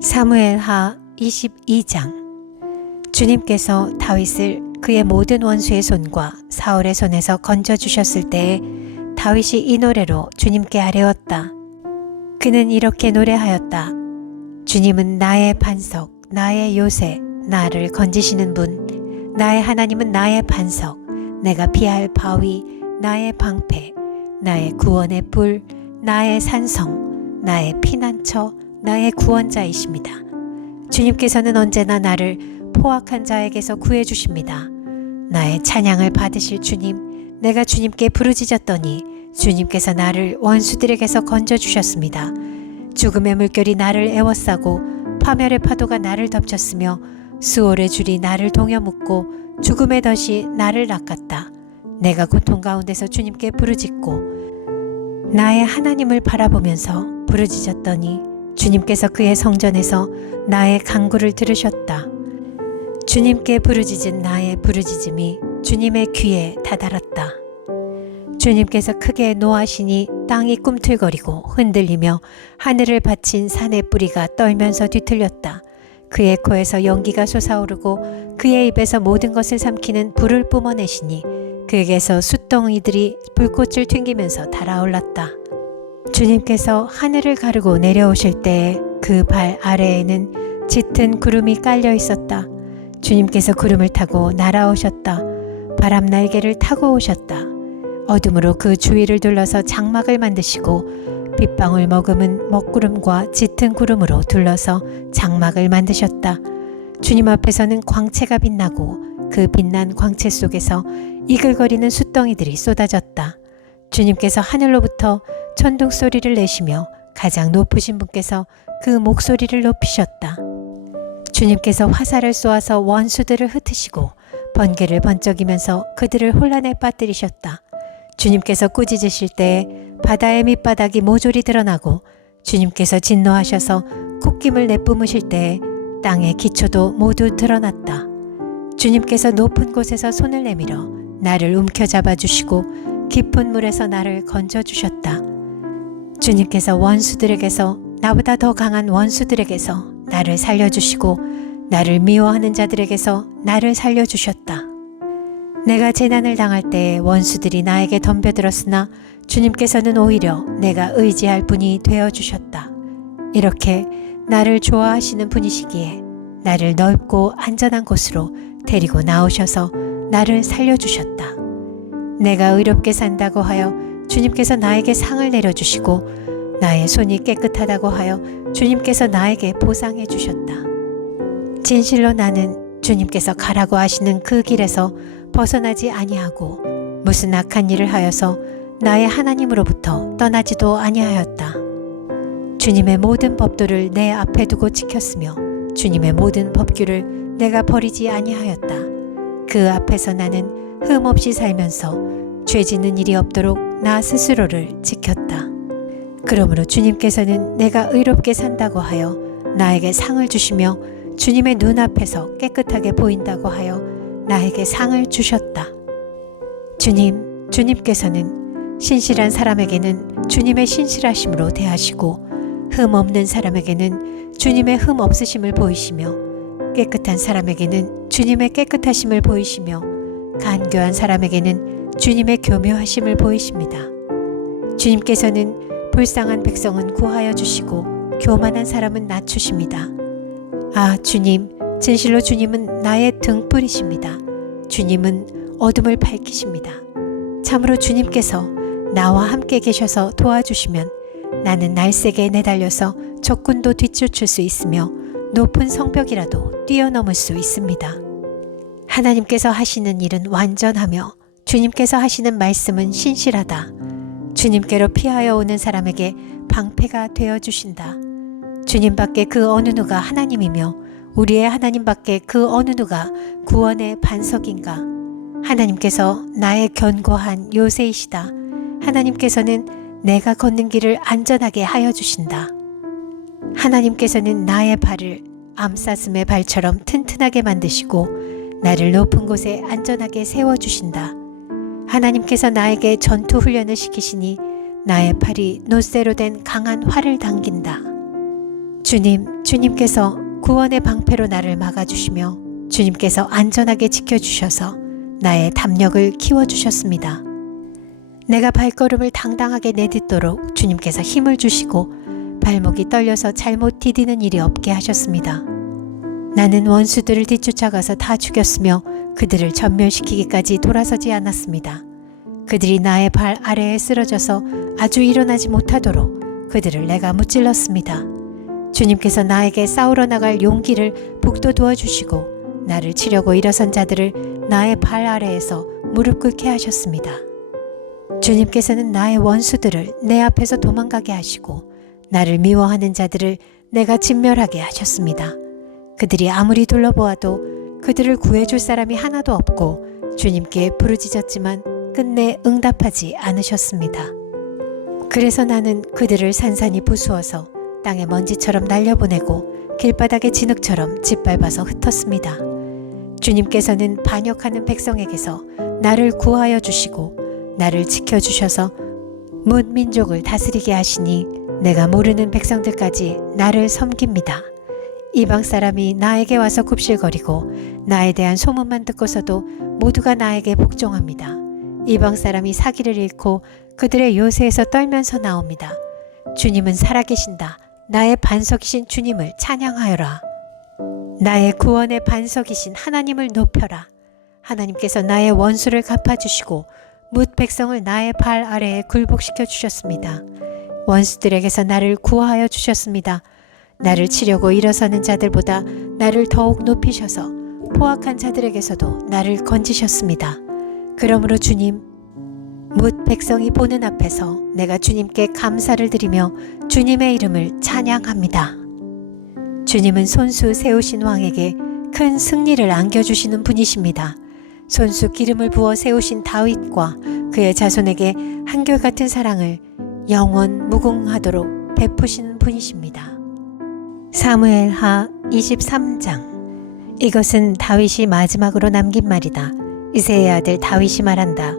사무엘하 22장. 주님께서 다윗을 그의 모든 원수의 손과 사울의 손에서 건져주셨을 때에 다윗이 이 노래로 주님께 아뢰었다. 그는 이렇게 노래하였다. 주님은 나의 반석, 나의 요새, 나를 건지시는 분. 나의 하나님은 나의 반석, 내가 피할 바위, 나의 방패, 나의 구원의 뿔, 나의 산성, 나의 피난처, 나의 구원자이십니다. 주님께서는 언제나 나를 포악한 자에게서 구해주십니다. 나의 찬양을 받으실 주님, 내가 주님께 부르짖었더니 주님께서 나를 원수들에게서 건져주셨습니다. 죽음의 물결이 나를 에워싸고 파멸의 파도가 나를 덮쳤으며 수월의 줄이 나를 동여묶고 죽음의 덫이 나를 낚았다. 내가 고통 가운데서 주님께 부르짖고 나의 하나님을 바라보면서 부르짖었더니 주님께서 그의 성전에서 나의 간구를 들으셨다. 주님께 부르짖은 나의 부르짖음이 주님의 귀에 다다랐다. 주님께서 크게 노하시니 땅이 꿈틀거리고 흔들리며 하늘을 받친 산의 뿌리가 떨면서 뒤틀렸다. 그의 코에서 연기가 솟아오르고 그의 입에서 모든 것을 삼키는 불을 뿜어내시니 그에게서 숯덩이들이 불꽃을 튕기면서 달아올랐다. 주님께서 하늘을 가르고 내려오실 때에 그 발 아래에는 짙은 구름이 깔려 있었다. 주님께서 구름을 타고 날아오셨다. 바람 날개를 타고 오셨다. 어둠으로 그 주위를 둘러서 장막을 만드시고 빗방울 머금은 먹구름과 짙은 구름으로 둘러서 장막을 만드셨다. 주님 앞에서는 광채가 빛나고 그 빛난 광채 속에서 이글거리는 숫덩이들이 쏟아졌다. 주님께서 하늘로부터 천둥 소리를 내시며 가장 높으신 분께서 그 목소리를 높이셨다. 주님께서 화살을 쏘아서 원수들을 흩으시고 번개를 번쩍이면서 그들을 혼란에 빠뜨리셨다. 주님께서 꾸짖으실 때에 바다의 밑바닥이 모조리 드러나고 주님께서 진노하셔서 콧김을 내뿜으실 때에 땅의 기초도 모두 드러났다. 주님께서 높은 곳에서 손을 내밀어 나를 움켜잡아 주시고 깊은 물에서 나를 건져주셨다. 주님께서 원수들에게서, 나보다 더 강한 원수들에게서 나를 살려주시고 나를 미워하는 자들에게서 나를 살려주셨다. 내가 재난을 당할 때에 원수들이 나에게 덤벼들었으나 주님께서는 오히려 내가 의지할 분이 되어주셨다. 이렇게 나를 좋아하시는 분이시기에 나를 넓고 안전한 곳으로 데리고 나오셔서 나를 살려주셨다. 내가 의롭게 산다고 하여 주님께서 나에게 상을 내려주시고 나의 손이 깨끗하다고 하여 주님께서 나에게 보상해 주셨다. 진실로 나는 주님께서 가라고 하시는 그 길에서 벗어나지 아니하고 무슨 악한 일을 하여서 나의 하나님으로부터 떠나지도 아니하였다. 주님의 모든 법도를 내 앞에 두고 지켰으며 주님의 모든 법규를 내가 버리지 아니하였다. 그 앞에서 나는 흠없이 살면서 죄 짓는 일이 없도록 나 스스로를 지켰다. 그러므로 주님께서는 내가 의롭게 산다고 하여 나에게 상을 주시며 주님의 눈앞에서 깨끗하게 보인다고 하여 나에게 상을 주셨다. 주님께서는 신실한 사람에게는 주님의 신실하심으로 대하시고 흠 없는 사람에게는 주님의 흠 없으심을 보이시며 깨끗한 사람에게는 주님의 깨끗하심을 보이시며 간교한 사람에게는 주님의 교묘하심을 보이십니다. 주님께서는 불쌍한 백성은 구하여 주시고 교만한 사람은 낮추십니다. 아, 주님, 진실로 주님은 나의 등불이십니다. 주님은 어둠을 밝히십니다. 참으로 주님께서 나와 함께 계셔서 도와주시면 나는 날쌔게 내달려서 적군도 뒤쫓을 수 있으며 높은 성벽이라도 뛰어넘을 수 있습니다. 하나님께서 하시는 일은 완전하며 주님께서 하시는 말씀은 신실하다. 주님께로 피하여 오는 사람에게 방패가 되어주신다. 주님밖에 그 어느 누가 하나님이며 우리의 하나님밖에 그 어느 누가 구원의 반석인가. 하나님께서 나의 견고한 요새이시다. 하나님께서는 내가 걷는 길을 안전하게 하여 주신다. 하나님께서는 나의 발을 암사슴의 발처럼 튼튼하게 만드시고 나를 높은 곳에 안전하게 세워주신다. 하나님께서 나에게 전투 훈련을 시키시니 나의 팔이 놋쇠로 된 강한 활을 당긴다. 주님께서 구원의 방패로 나를 막아주시며 주님께서 안전하게 지켜주셔서 나의 담력을 키워주셨습니다. 내가 발걸음을 당당하게 내딛도록 주님께서 힘을 주시고 발목이 떨려서 잘못 디디는 일이 없게 하셨습니다. 나는 원수들을 뒤쫓아가서 다 죽였으며 그들을 전멸시키기까지 돌아서지 않았습니다. 그들이 나의 발 아래에 쓰러져서 아주 일어나지 못하도록 그들을 내가 무찔렀습니다. 주님께서 나에게 싸우러 나갈 용기를 북돋워 주시고 나를 치려고 일어선 자들을 나의 발 아래에서 무릎 꿇게 하셨습니다. 주님께서는 나의 원수들을 내 앞에서 도망가게 하시고 나를 미워하는 자들을 내가 진멸하게 하셨습니다. 그들이 아무리 둘러보아도 그들을 구해줄 사람이 하나도 없고 주님께 부르짖었지만 끝내 응답하지 않으셨습니다. 그래서 나는 그들을 산산이 부수어서 땅에 먼지처럼 날려보내고 길바닥의 진흙처럼 짓밟아서 흩었습니다. 주님께서는 반역하는 백성에게서 나를 구하여 주시고 나를 지켜주셔서 뭇 민족을 다스리게 하시니 내가 모르는 백성들까지 나를 섬깁니다. 이방 사람이 나에게 와서 굽실거리고 나에 대한 소문만 듣고서도 모두가 나에게 복종합니다. 이방 사람이 사기를 잃고 그들의 요새에서 떨면서 나옵니다. 주님은 살아계신다. 나의 반석이신 주님을 찬양하여라. 나의 구원의 반석이신 하나님을 높여라. 하나님께서 나의 원수를 갚아주시고 뭇 백성을 나의 발 아래에 굴복시켜 주셨습니다. 원수들에게서 나를 구하여 주셨습니다. 나를 치려고 일어서는 자들보다 나를 더욱 높이셔서 포악한 자들에게서도 나를 건지셨습니다. 그러므로 주님, 뭇 백성이 보는 앞에서 내가 주님께 감사를 드리며 주님의 이름을 찬양합니다. 주님은 손수 세우신 왕에게 큰 승리를 안겨주시는 분이십니다. 손수 기름을 부어 세우신 다윗과 그의 자손에게 한결같은 사랑을 영원 무궁하도록 베푸시는 분이십니다. 사무엘하 23장. 이것은 다윗이 마지막으로 남긴 말이다. 이새의 아들 다윗이 말한다.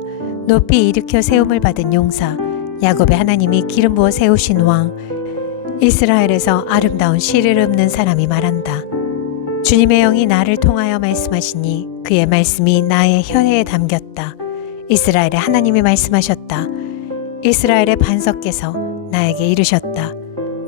높이 일으켜 세움을 받은 용사, 야곱의 하나님이 기름 부어 세우신 왕, 이스라엘에서 아름다운 시를 읊는 사람이 말한다. 주님의 영이 나를 통하여 말씀하시니 그의 말씀이 나의 혀에 담겼다. 이스라엘의 하나님이 말씀하셨다. 이스라엘의 반석께서 나에게 이르셨다.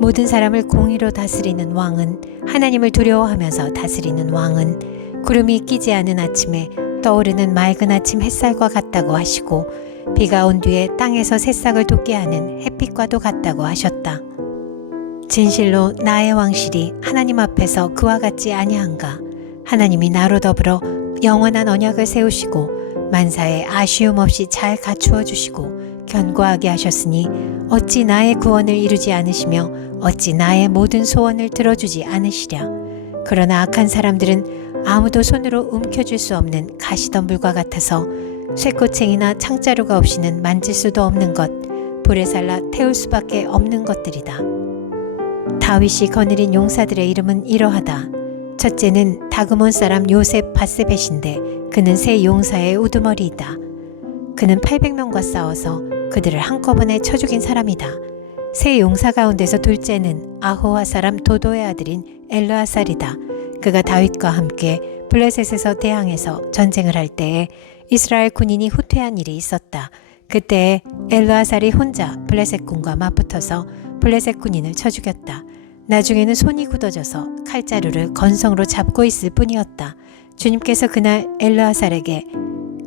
모든 사람을 공의로 다스리는 왕은, 하나님을 두려워하면서 다스리는 왕은 구름이 끼지 않은 아침에 떠오르는 맑은 아침 햇살과 같다고 하시고 비가 온 뒤에 땅에서 새싹을 돋게 하는 햇빛과도 같다고 하셨다. 진실로 나의 왕실이 하나님 앞에서 그와 같지 아니한가. 하나님이 나로 더불어 영원한 언약을 세우시고 만사에 아쉬움 없이 잘 갖추어 주시고 견고하게 하셨으니 어찌 나의 구원을 이루지 않으시며 어찌 나의 모든 소원을 들어주지 않으시랴. 그러나 악한 사람들은 아무도 손으로 움켜쥘 수 없는 가시덤불과 같아서 쇠꼬챙이나 창자루가 없이는 만질 수도 없는 것, 불에 살라 태울 수밖에 없는 것들이다. 다윗이 거느린 용사들의 이름은 이러하다. 첫째는 다그몬 사람 요셉 바세벳인데 그는 세 용사의 우두머리이다. 그는 800명과 싸워서 그들을 한꺼번에 쳐 죽인 사람이다. 세 용사 가운데서 둘째는 아호와 사람 도도의 아들인 엘르아살이다. 그가 다윗과 함께 블레셋에서 대항해서 전쟁을 할 때에 이스라엘 군인이 후퇴한 일이 있었다. 그때 엘르아살이 혼자 블레셋 군과 맞붙어서 블레셋 군인을 쳐 죽였다. 나중에는 손이 굳어져서 칼자루를 건성으로 잡고 있을 뿐이었다. 주님께서 그날 엘르아살에게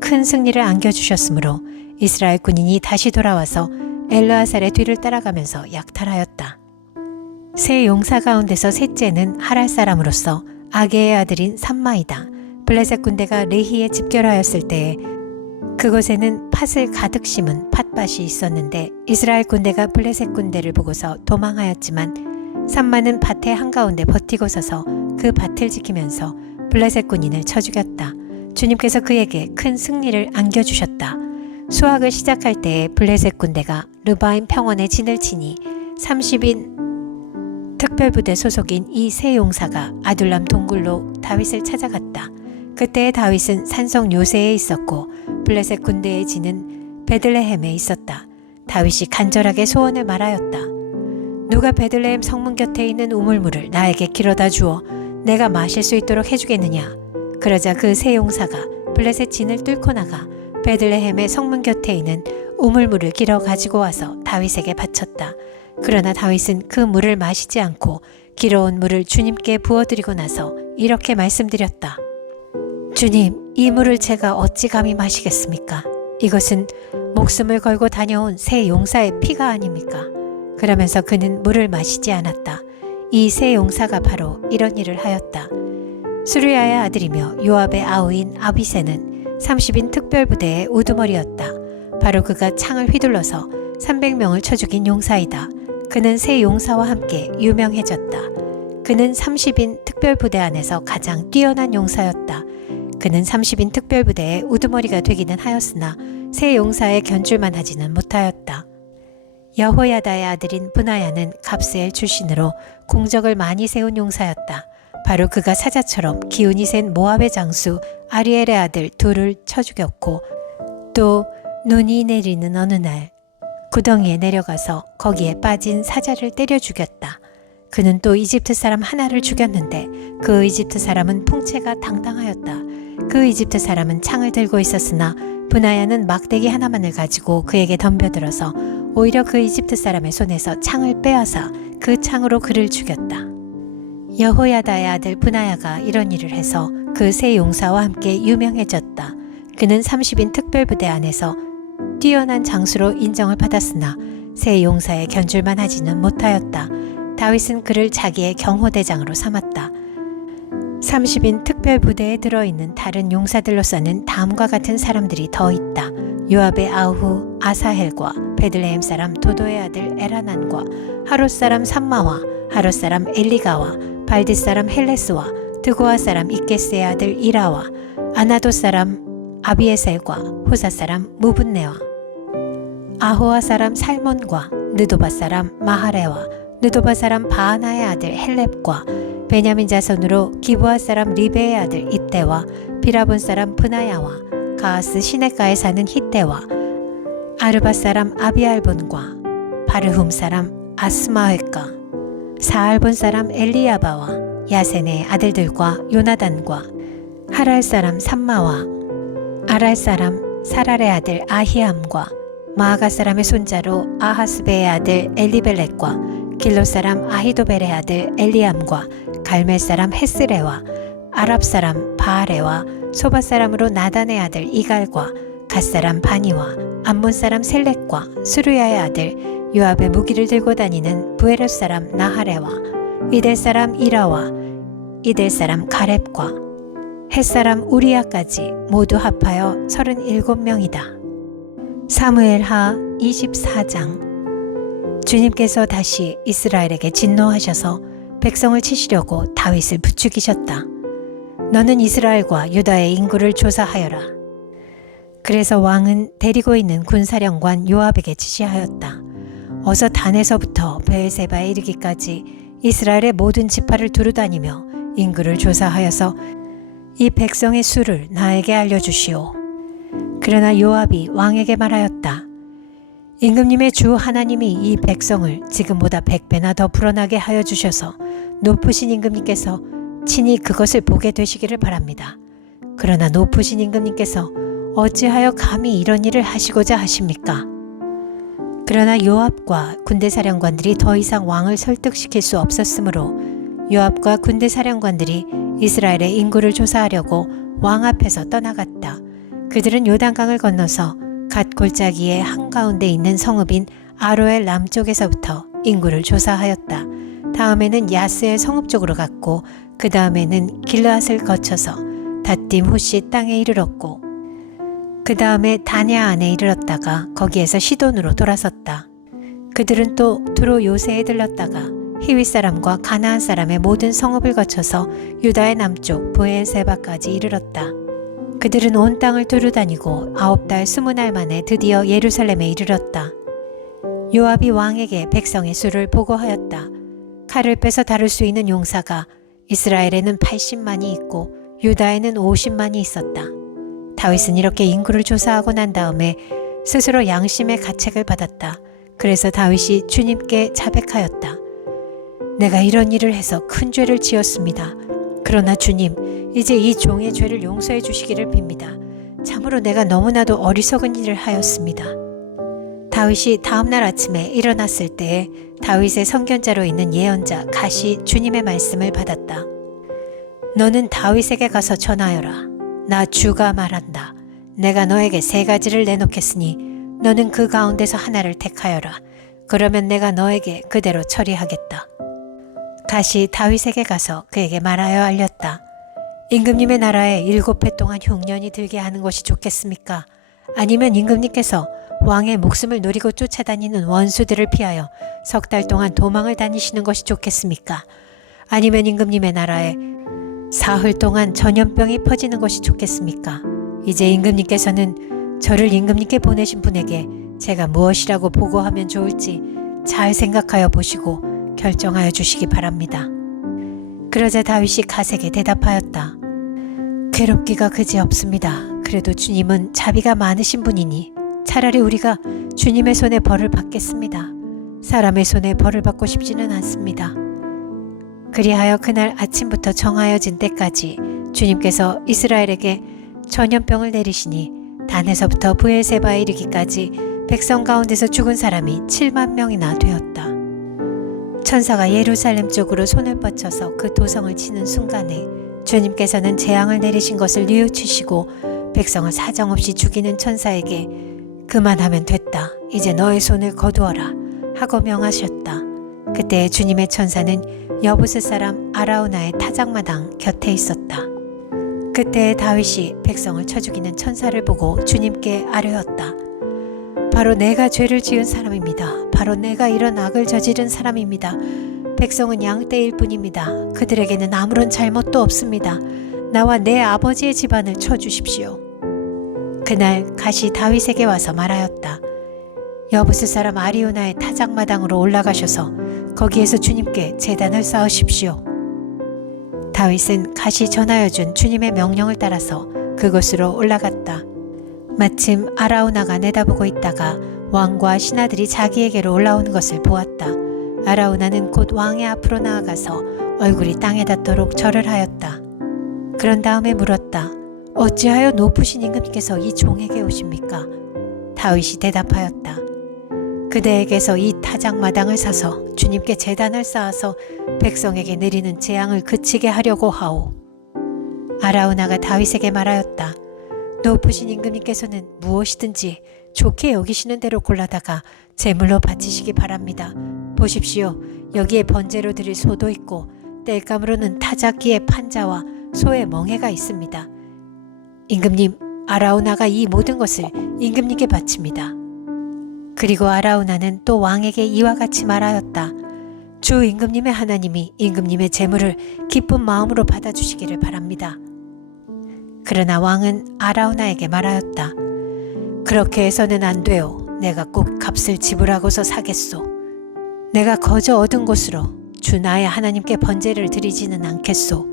큰 승리를 안겨주셨으므로 이스라엘 군인이 다시 돌아와서 엘르아살의 뒤를 따라가면서 약탈하였다. 세 용사 가운데서 셋째는 하랄 사람으로서 아게의 아들인 삼마이다. 블레셋 군대가 레히에 집결하였을 때에 그곳에는 팥을 가득 심은 팥밭이 있었는데 이스라엘 군대가 블레셋 군대를 보고서 도망하였지만 삼마는 밭의 한가운데 버티고 서서 그 밭을 지키면서 블레셋 군인을 쳐 죽였다. 주님께서 그에게 큰 승리를 안겨주셨다. 수확을 시작할 때에 블레셋 군대가 르바임 평원에 진을 치니 30인 특별부대 소속인 이 세 용사가 아둘람 동굴로 다윗을 찾아갔다. 그때 다윗은 산성 요새에 있었고 블레셋 군대의 진은 베들레헴에 있었다. 다윗이 간절하게 소원을 말하였다. 누가 베들레헴 성문 곁에 있는 우물물을 나에게 길어다 주어 내가 마실 수 있도록 해주겠느냐. 그러자 그 세 용사가 블레셋 진을 뚫고 나가 베들레헴의 성문 곁에 있는 우물물을 길어 가지고 와서 다윗에게 바쳤다. 그러나 다윗은 그 물을 마시지 않고 길어온 물을 주님께 부어드리고 나서 이렇게 말씀드렸다. 주님, 이 물을 제가 어찌 감히 마시겠습니까? 이것은 목숨을 걸고 다녀온 세 용사의 피가 아닙니까? 그러면서 그는 물을 마시지 않았다. 이 세 용사가 바로 이런 일을 하였다. 수르야의 아들이며 요압의 아우인 아비새는 30인 특별부대의 우두머리였다. 바로 그가 창을 휘둘러서 300명을 쳐 죽인 용사이다. 그는 세 용사와 함께 유명해졌다. 그는 30인 특별부대 안에서 가장 뛰어난 용사였다. 그는 30인 특별부대의 우두머리가 되기는 하였으나 세 용사의 견줄만 하지는 못하였다. 여호야다의 아들인 브나야는 갑스엘 출신으로 공적을 많이 세운 용사였다. 바로 그가 사자처럼 기운이 센 모압의 장수 아리엘의 아들 둘을 쳐 죽였고 또 눈이 내리는 어느 날 구덩이에 내려가서 거기에 빠진 사자를 때려 죽였다. 그는 또 이집트 사람 하나를 죽였는데 그 이집트 사람은 풍채가 당당하였다. 그 이집트 사람은 창을 들고 있었으나 브나야는 막대기 하나만을 가지고 그에게 덤벼들어서 오히려 그 이집트 사람의 손에서 창을 빼앗아 그 창으로 그를 죽였다. 여호야다의 아들 브나야가 이런 일을 해서 그 세 용사와 함께 유명해졌다. 그는 30인 특별부대 안에서 뛰어난 장수로 인정을 받았으나 세 용사의 견줄만 하지는 못하였다. 다윗은 그를 자기의 경호대장으로 삼았다. 30인 특별부대에 들어있는 다른 용사들로서는 다음과 같은 사람들이 더 있다. 요압의 아후 아사헬과 베들레헴 사람 도도의 아들 에라난과 하롯 사람 삼마와 하롯 사람 엘리가와 발디 사람 헬레스와 드고아 사람 이게스의 아들 이라와 아나도 사람 아비에셀과 호사 사람 무분네와 아호아 사람 살몬과 느도바 사람 마하레와 느도바 사람 바하나의 아들 헬렙과 베냐민 자손으로 기브아 사람 리베의 아들 입대와 비라본 사람 브나야와 가하스 시내가에 사는 히떼와 아르바 사람 아비알본과 바르훔 사람 아스마획과 사알본 사람 엘리야바와 야센의 아들들과 요나단과 하랄 사람 삼마와 아랄 사람 사랄의 아들 아히암과 마아가 사람의 손자로 아하스베의 아들 엘리벨렉과 길로 사람 아히도벨의 아들 엘리암과 갈멜 사람 헤스레와 아랍 사람 바아레와 소바 사람으로 나단의 아들 이갈과 갓 사람 바니와 암몬 사람 셀렉과 수르야의 아들 요압의 무기를 들고 다니는 부에롯 사람 나하레와 이델 사람 이라와 이델 사람 가렙과 헷 사람 우리야까지 모두 합하여 37명이다. 사무엘하 24장. 주님께서 다시 이스라엘에게 진노하셔서 백성을 치시려고 다윗을 부추기셨다. 너는 이스라엘과 유다의 인구를 조사하여라. 그래서 왕은 데리고 있는 군사령관 요압에게 지시하였다. 어서 단에서부터 베엘세바에 이르기까지 이스라엘의 모든 지파를 두루다니며 인구를 조사하여서 이 백성의 수를 나에게 알려주시오. 그러나 요압이 왕에게 말하였다. 임금님의 주 하나님이 이 백성을 지금보다 100배나 더 불어나게 하여 주셔서 높으신 임금님께서 친히 그것을 보게 되시기를 바랍니다. 그러나 높으신 임금님께서 어찌하여 감히 이런 일을 하시고자 하십니까? 그러나 요압과 군대 사령관들이 더 이상 왕을 설득시킬 수 없었으므로 요압과 군대 사령관들이 이스라엘의 인구를 조사하려고 왕 앞에서 떠나갔다. 그들은 요단강을 건너서 갓 골짜기의 한가운데 있는 성읍인 아로엘 남쪽에서부터 인구를 조사하였다. 다음에는 야스의 성읍 쪽으로 갔고 그 다음에는 길르앗을 거쳐서 닷딤 후시 땅에 이르렀고 그 다음에 다냐 안에 이르렀다가 거기에서 시돈으로 돌아섰다. 그들은 또 두로 요새에 들렀다가 히윗 사람과 가나안 사람의 모든 성읍을 거쳐서 유다의 남쪽 브엘세바까지 이르렀다. 그들은 온 땅을 두루다니고 9달 20날 만에 드디어 예루살렘에 이르렀다. 요압이 왕에게 백성의 수를 보고하였다. 칼을 빼서 다룰 수 있는 용사가 이스라엘에는 80만이 있고 유다에는 50만이 있었다. 다윗은 이렇게 인구를 조사하고 난 다음에 스스로 양심의 가책을 받았다. 그래서 다윗이 주님께 자백하였다. 내가 이런 일을 해서 큰 죄를 지었습니다. 그러나 주님, 이제 이 종의 죄를 용서해 주시기를 빕니다. 참으로 내가 너무나도 어리석은 일을 하였습니다. 다윗이 다음날 아침에 일어났을 때에 다윗의 선견자로 있는 예언자 갓이 주님의 말씀을 받았다. 너는 다윗에게 가서 전하여라. 나 주가 말한다. 내가 너에게 3가지를 내놓겠으니 너는 그 가운데서 하나를 택하여라. 그러면 내가 너에게 그대로 처리하겠다. 갓이 다윗에게 가서 그에게 말하여 알렸다. 임금님의 나라에 7해 동안 흉년이 들게 하는 것이 좋겠습니까? 아니면 임금님께서 왕의 목숨을 노리고 쫓아다니는 원수들을 피하여 3달 동안 도망을 다니시는 것이 좋겠습니까? 아니면 임금님의 나라에 사흘 동안 전염병이 퍼지는 것이 좋겠습니까? 이제 임금님께서는 저를 임금님께 보내신 분에게 제가 무엇이라고 보고하면 좋을지 잘 생각하여 보시고 결정하여 주시기 바랍니다. 그러자 다윗이 갓에게 대답하였다. 괴롭기가 그지없습니다. 그래도 주님은 자비가 많으신 분이니 차라리 우리가 주님의 손에 벌을 받겠습니다. 사람의 손에 벌을 받고 싶지는 않습니다. 그리하여 그날 아침부터 정하여진 때까지 주님께서 이스라엘에게 전염병을 내리시니 단에서부터 브엘세바에 이르기까지 백성 가운데서 죽은 사람이 7만 명이나 되었다. 천사가 예루살렘 쪽으로 손을 뻗쳐서 그 도성을 치는 순간에 주님께서는 재앙을 내리신 것을 뉘우치시고 백성을 사정없이 죽이는 천사에게 그만하면 됐다. 이제 너의 손을 거두어라 하고 명하셨다. 그때 주님의 천사는 여부스 사람 아라우나의 타작마당 곁에 있었다. 그때 다윗이 백성을 쳐 죽이는 천사를 보고 주님께 아뢰었다. 바로 내가 죄를 지은 사람입니다. 바로 내가 이런 악을 저지른 사람입니다. 백성은 양떼일 뿐입니다. 그들에게는 아무런 잘못도 없습니다. 나와 내 아버지의 집안을 쳐주십시오. 그날 갓이 다윗에게 와서 말하였다. 여부스 사람 아리우나의 타작마당으로 올라가셔서 거기에서 주님께 제단을 쌓으십시오. 다윗은 갓이 전하여 준 주님의 명령을 따라서 그곳으로 올라갔다. 마침 아라우나가 내다보고 있다가 왕과 신하들이 자기에게로 올라오는 것을 보았다. 아라우나는 곧 왕의 앞으로 나아가서 얼굴이 땅에 닿도록 절을 하였다. 그런 다음에 물었다. 어찌하여 높으신 임금님께서 이 종에게 오십니까? 다윗이 대답하였다. 그대에게서 이 타작마당을 사서 주님께 제단을 쌓아서 백성에게 내리는 재앙을 그치게 하려고 하오. 아라우나가 다윗에게 말하였다. 높으신 임금님께서는 무엇이든지 좋게 여기시는 대로 골라다가 제물로 바치시기 바랍니다. 보십시오. 여기에 번제로 드릴 소도 있고 땔감으로는 타작기의 판자와 소의 멍에가 있습니다. 임금님, 아라우나가 이 모든 것을 임금님께 바칩니다. 그리고 아라우나는 또 왕에게 이와 같이 말하였다. 주 임금님의 하나님이 임금님의 제물을 기쁜 마음으로 받아주시기를 바랍니다. 그러나 왕은 아라우나에게 말하였다. 그렇게 해서는 안 돼요. 내가 꼭 값을 지불하고서 사겠소. 내가 거저 얻은 곳으로 주 나의 하나님께 번제를 드리지는 않겠소.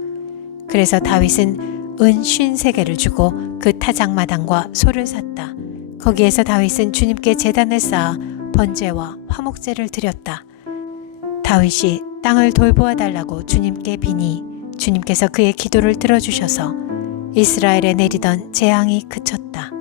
그래서 다윗은 은 53개를 주고 그 타작마당과 소를 샀다. 거기에서 다윗은 주님께 제단을 쌓아 번제와 화목제를 드렸다. 다윗이 땅을 돌보아 달라고 주님께 비니 주님께서 그의 기도를 들어주셔서 이스라엘에 내리던 재앙이 그쳤다.